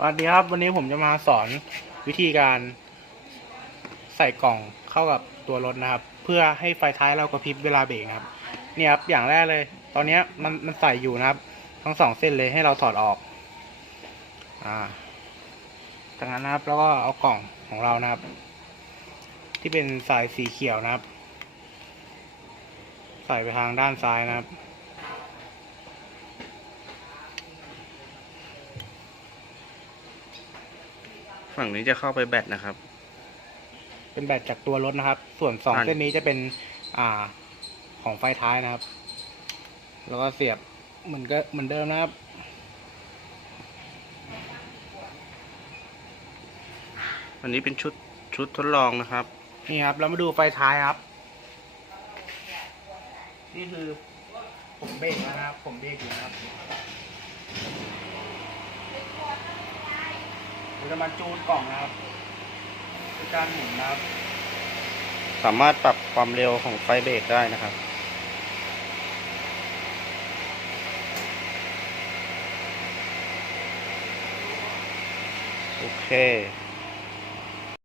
สวัสดีครับวันนี้ผมจะมาสอนวิธีการใส่กล่องเข้ากับตัวรถนะครับ เพื่อให้ไฟท้ายเรากระพริบเวลาเบรกครับเนี่ยครับอย่างแรกเลย ตอนนี้มันมันใส่อยู่นะครับ ทั้งสองเส้นเลยให้เราถอดออก อ่าจากนั้นนะครับแล้วก็เอากล่องของเรานะครับ ที่เป็นสายสีเขียวนะครับ ใส่ไปทางด้านซ้ายนะครับ ฝั่งนี้จะเข้าไปแบตนะครับ เป็นแบตจากตัวรถนะครับ ส่วนสองอ่าเส้นนี้จะเป็นอ่าของไฟท้ายนะครับ แล้วก็เสียบเหมือนก็เหมือนเดิมนะครับ อันนี้เป็นชุดชุดทดลองนะครับ นี่ครับ เรามาดูไฟท้ายครับ นี่คือผมเบรกแล้วนะครับ ผมเบรกอยู่นะครับ เราจะมาจูนกล่องนะครับคือการหมุนนะครับสามารถปรับความเร็วของไฟเบรกได้นะครับ โอเค